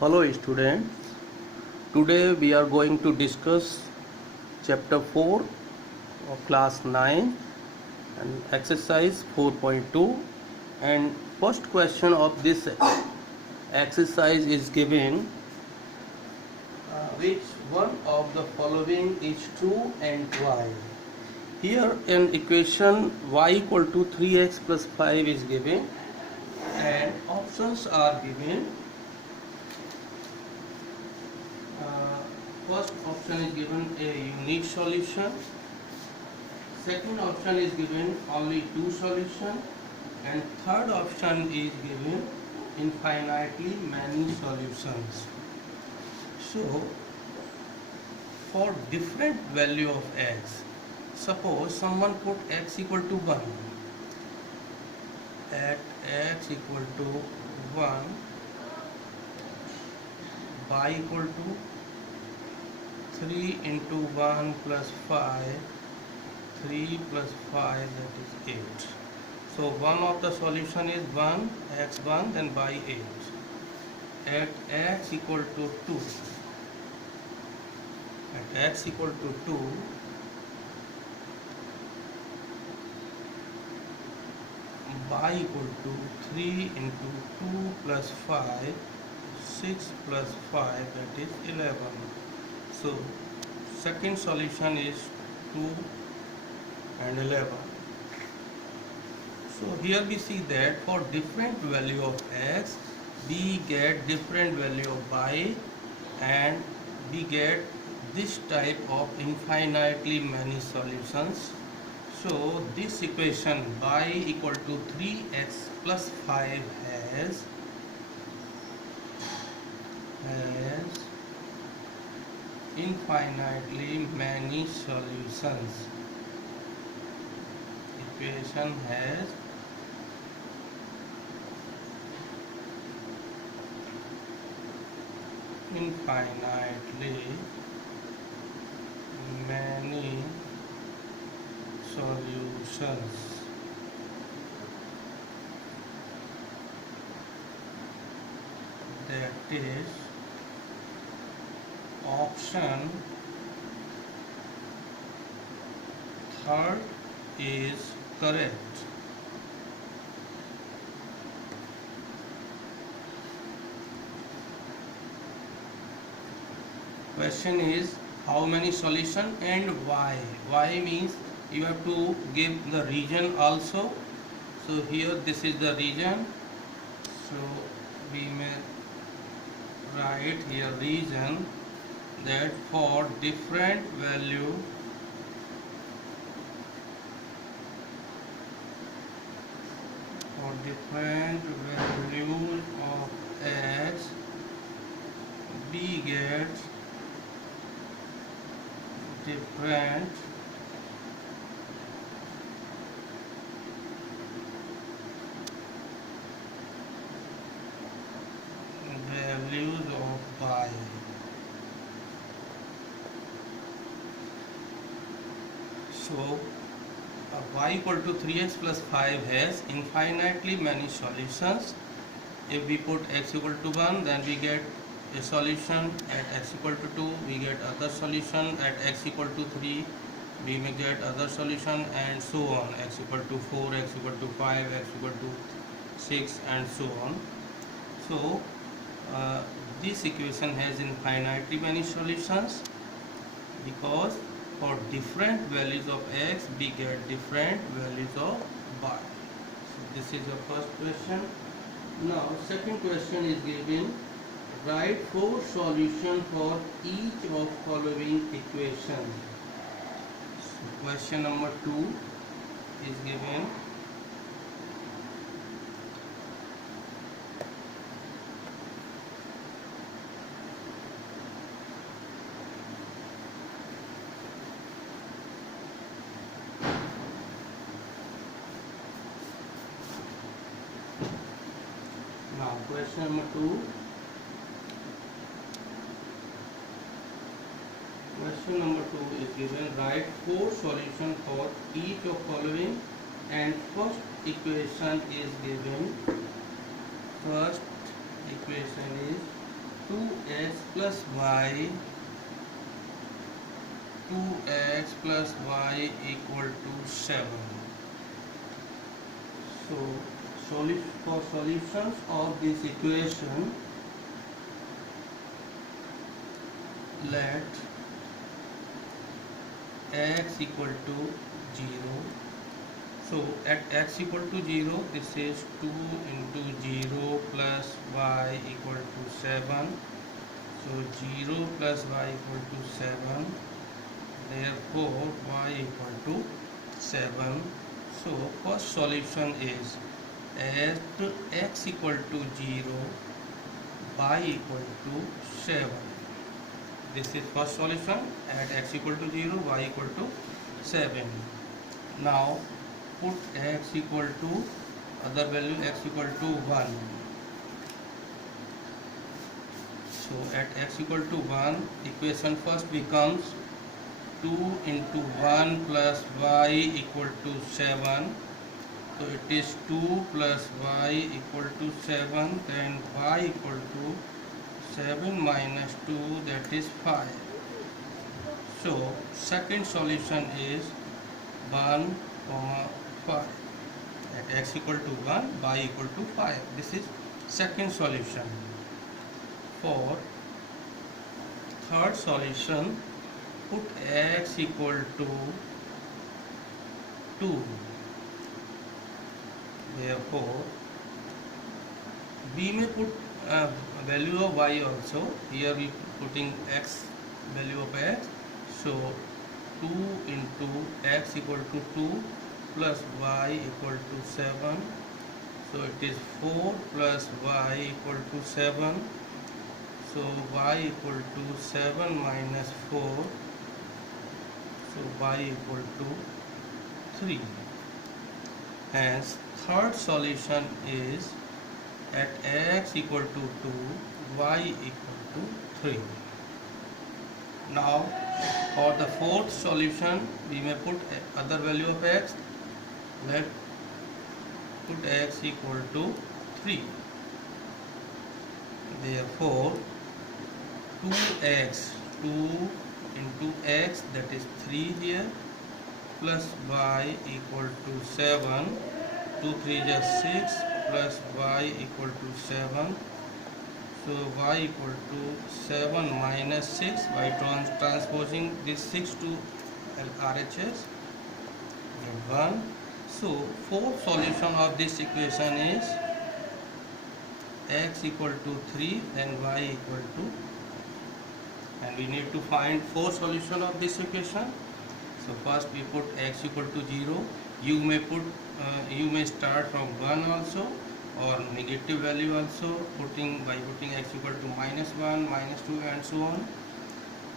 Hello students, today we are going to discuss chapter 4 of class 9 and exercise 4.2, and first question of this exercise is given, which one of the following is true and why. Here in equation y equal to 3x plus 5 is given and options are given. First option is given a unique solution, second option is given only two solutions, and third option is given infinitely many solutions. So for different value of x, suppose someone put x equal to 1, at x equal to 1, y equal to 3 into 1 plus 5, 3 plus 5, that is 8. So one of the solution is 1, x1, then y 8. At x equal to 2, at x equal to 2, y equal to 3 into 2 plus 5, 6 plus 5, that is 11. So second solution is 2 and 11. So here we see that for different value of x, we get different value of y, and we get this type of infinitely many solutions. So this equation y equal to 3x plus 5 has infinitely many solutions. Equation has infinitely many solutions. That is option third is correct. Question is how many solution and why. Why means you have to give the region also. So here this is the region. So we may write here region, that for different value of x, we get different values of y. So y equal to 3x plus 5 has infinitely many solutions. If we put x equal to 1, then we get a solution. At x equal to 2, we get other solution. At x equal to 3, we may get other solution, and so on. X equal to 4, x equal to 5, x equal to 6, and so on. So this equation has infinitely many solutions because for different values of x, we get different values of y. So this is the first question. Now second question is given, write 4 solutions for each of following equations. So question number 2 is given. Now question number 2. Question number 2 is given, write 4 solutions for each of following, and first equation is given. First equation is 2x plus y 2x plus y equal to 7. So for solutions of this equation, let x equal to 0. So at x equal to 0, this is 2 into 0 plus y equal to 7. So 0 plus y equal to 7. Therefore y equal to 7. So first solution is at x equal to 0, y equal to 7. This is first solution at x equal to 0, y equal to 7. Now put x equal to other value x equal to 1. So at x equal to 1, equation first becomes 2 into 1 plus y equal to 7. So it is 2 plus y equal to 7, then y equal to 7 minus 2, that is 5. So second solution is 1, 5. At x equal to 1, y equal to 5. This is second solution. For third solution, put x equal to 2. Therefore, we may put value of y also. Here we putting x, value of x. So 2 into x equal to 2 plus y equal to 7. So it is 4 plus y equal to 7. So y equal to 7 minus 4. So y equal to 3. Hence third solution is at x equal to 2, y equal to 3. Now for the fourth solution, we may put other value of x. Let put x equal to 3. Therefore 2x, 2 into x, that is 3 here, plus y equal to 7. 2 3 is 6 plus y equal to 7. So y equal to 7 minus 6 by transposing this 6 to RHS, 1. So fourth solution of this equation is x equal to 3, then y equal to, and we need to find fourth solution of this equation. So first we put x equal to 0. You may put you may start from 1 also, or negative value also, by putting x equal to -1, -2 and so on.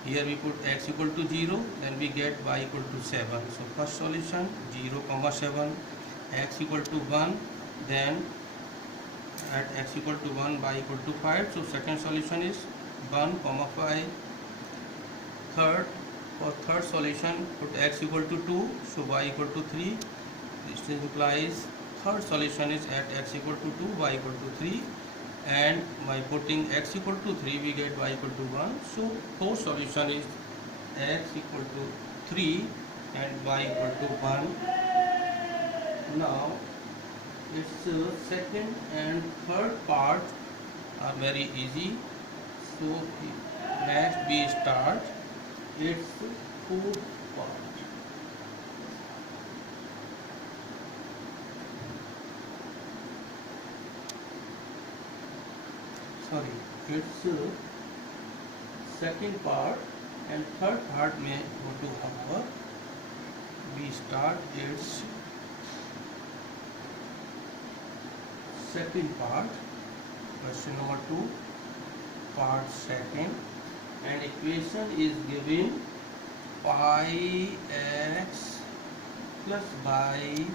Here we put x equal to 0, then we get y equal to 7. So first solution 0, 7, x equal to 1, then at x equal to 1, y equal to 5. So second solution is 1, 5. For third solution, put x equal to 2, so y equal to 3. This implies third solution is at x equal to 2, y equal to 3, and by putting x equal to 3, we get y equal to 1. So fourth solution is x equal to 3 and y equal to 1. Now its second and third part are very easy. So next we start its fourth part. Sorry, its second part and third part may go to homework. We start its second part, question number 2, part second, and equation is given pi x plus y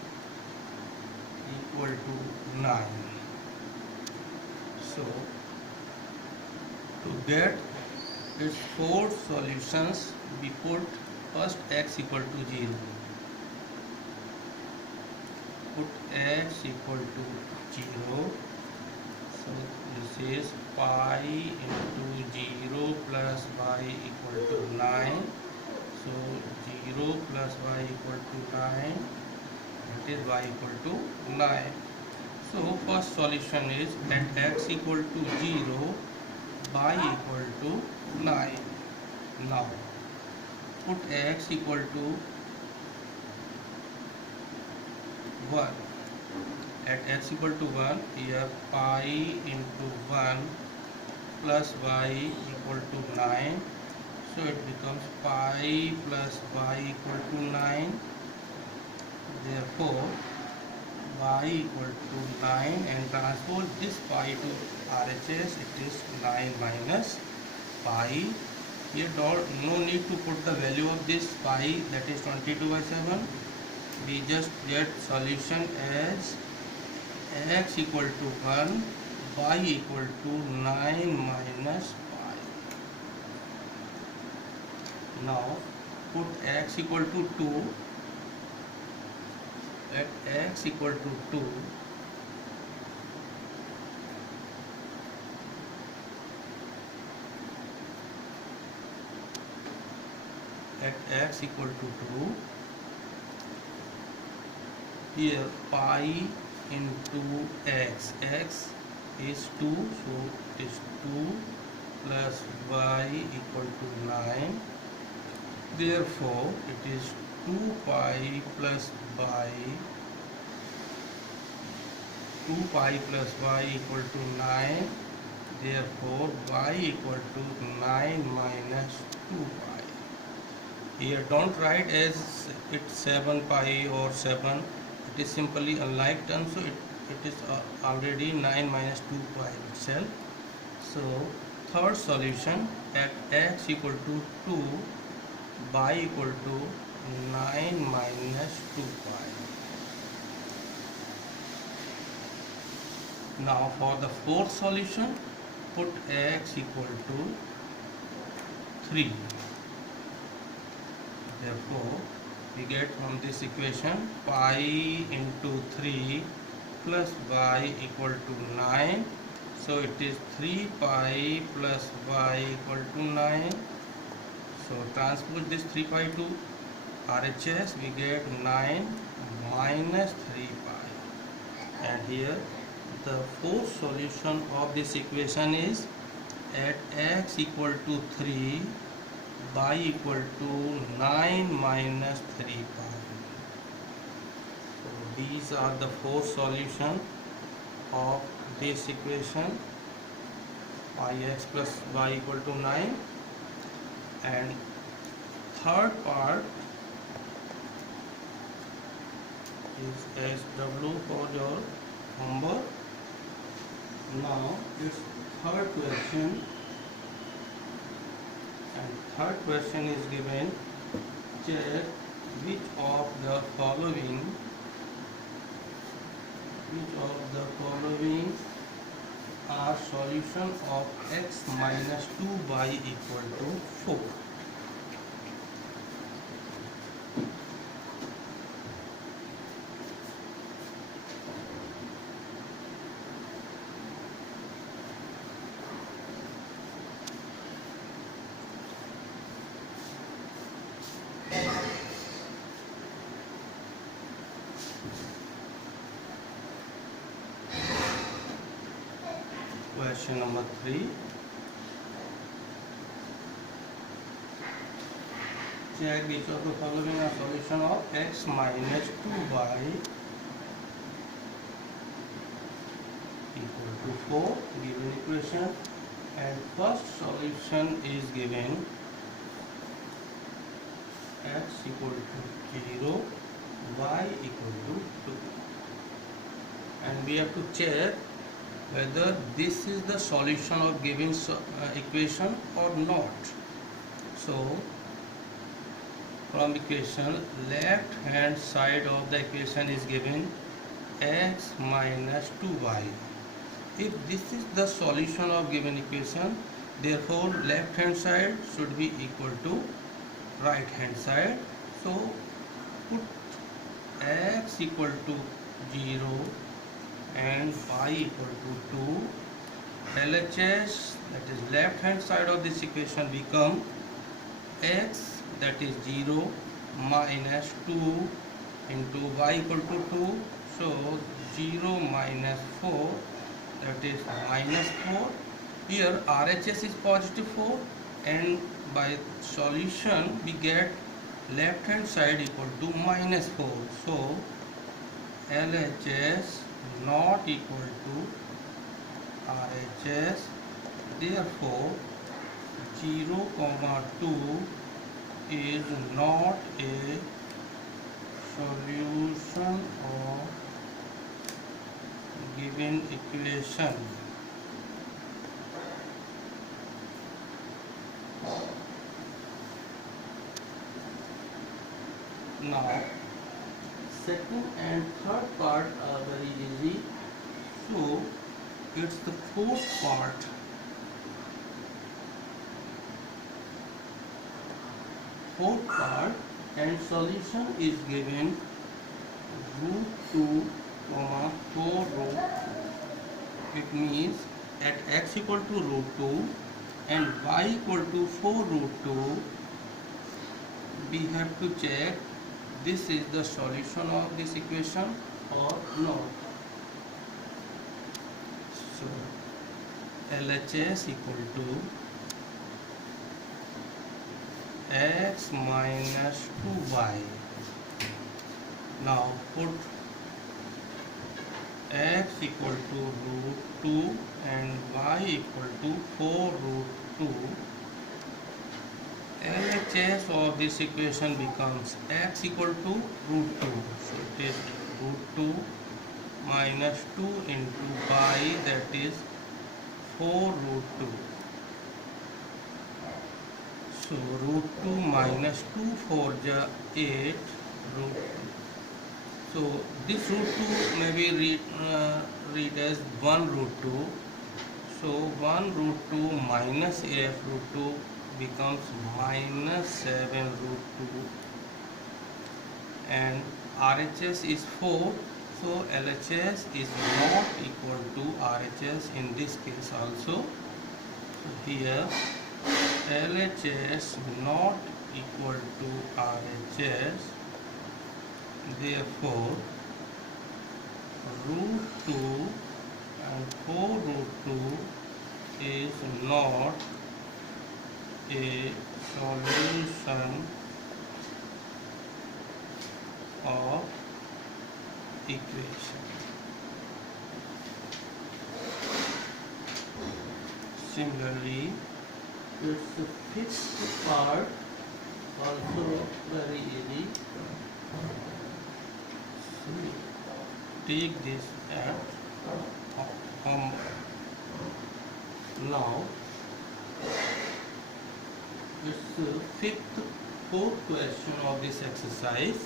equal to 9. So to get its four solutions, we put first x equal to 0. Put x equal to 0. So this is pi into 0 plus y equal to 9. So 0 plus y equal to 9, that is y equal to 9. So first solution is at x equal to 0, y equal to 9. Now put x equal to 1. At x equal to 1, here pi into 1 plus y equal to 9. So it becomes pi plus y equal to 9. Therefore, y equal to 9, and transpose this pi to RHS, it is 9 minus pi. Here no need to put the value of this pi, that is 22/7. We just get solution as x equal to 1, y equal to 9 minus pi. Now put x equal to 2. At x equal to 2, at x equal to 2, here pi into x, x is 2, so it is 2 plus y equal to 9. Therefore it is 2 pi plus y, 2 pi plus y equal to 9. Therefore y equal to 9 minus 2 pi. Here don't write as it's 7 pi or 7. It is simply unlike term, so it is already 9 minus 2 pi itself. So third solution, at x equal to 2, y equal to 9 minus 2 pi. Now for the fourth solution, put x equal to 3. Therefore, we get from this equation pi into 3 plus y equal to 9. So it is 3 pi plus y equal to 9. So transpose this 3 pi to RHS, we get 9 minus 3 pi. And here the fourth solution of this equation is at x equal to 3, y equal to 9 minus 3 pi. So these are the four solutions of this equation, pi x plus y equal to 9. And third part is SW for your homework. Now this third question, and third question is given, check which of the following are solution of x minus 2y equal to 4. Question number 3. Check which of the following are solution of x minus 2y equal to 4, given equation. And first solution is given x equal to 0, y equal to 2. And we have to check whether this is the solution of given equation or not. So from equation, left hand side of the equation is given x minus 2y. If this is the solution of given equation, therefore left hand side should be equal to right hand side. So put x equal to 0 and y equal to 2. LHS, that is left hand side of this equation, become x, that is 0, minus 2 into y equal to 2. So 0 minus 4, that is minus 4. Here RHS is positive 4, and by solution we get left hand side equal to minus 4. So LHS not equal to RHS. Therefore 0, 2 is not a solution of given equation. Now second and third part are very easy, so it's the fourth part. And solution is given root 2, 4 root. It means at x equal to root 2 and y equal to 4 root 2, we have to check this is the solution of this equation or not. So LHS equal to x minus 2y. Now put x equal to root 2 and y equal to 4 root 2. LHS of this equation becomes x equal to root 2. So it is root 2 minus 2 into y, that is 4 root 2. So root 2 minus 2 4 ja 8 root 2. So this root 2 may be read as 1 root 2. So 1 root 2 minus f root 2 becomes minus 7 root 2, and RHS is 4. So LHS is not equal to RHS in this case also. So here LHS not equal to RHS. Therefore root 2 and 4 root 2 is not a solution of equation. Similarly, it's the fifth part, also very easy. So take this at now it's the fourth question of this exercise.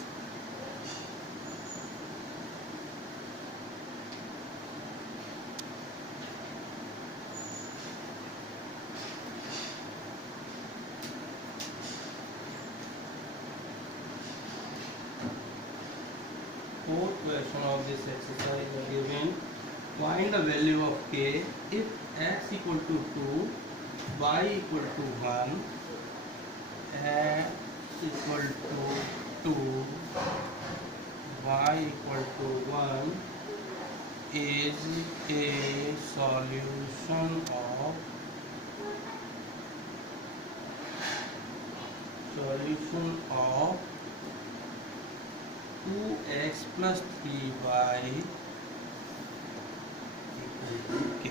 Fourth question of this exercise is given: find the value of k if x equal to 2, y equal to 1, x equal to 2, y equal to 1 is a solution of 2x plus 3y equal to k.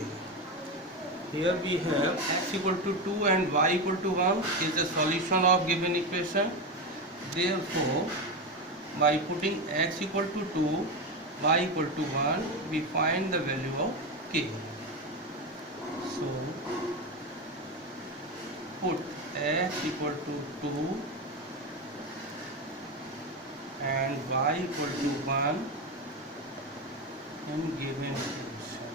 Here we have x equal to 2 and y equal to 1 is the solution of given equation. Therefore, by putting x equal to 2, y equal to 1, we find the value of k. So, put x equal to 2 and y equal to 1 in given equation.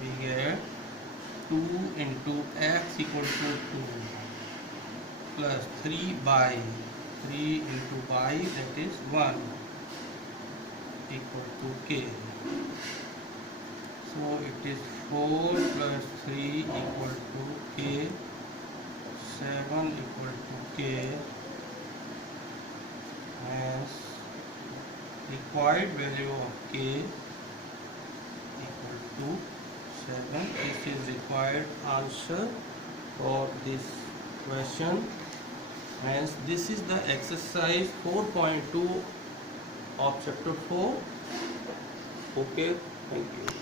We get 2 into x equal to 2 plus 3 by 3 into y, that is 1 equal to k. So it is 4 plus 3 equal to k, 7 equal to k, hence required value of k equal to 7. This is required answer for this question. Hence this is the exercise 4.2 of chapter 4. Okay, thank you.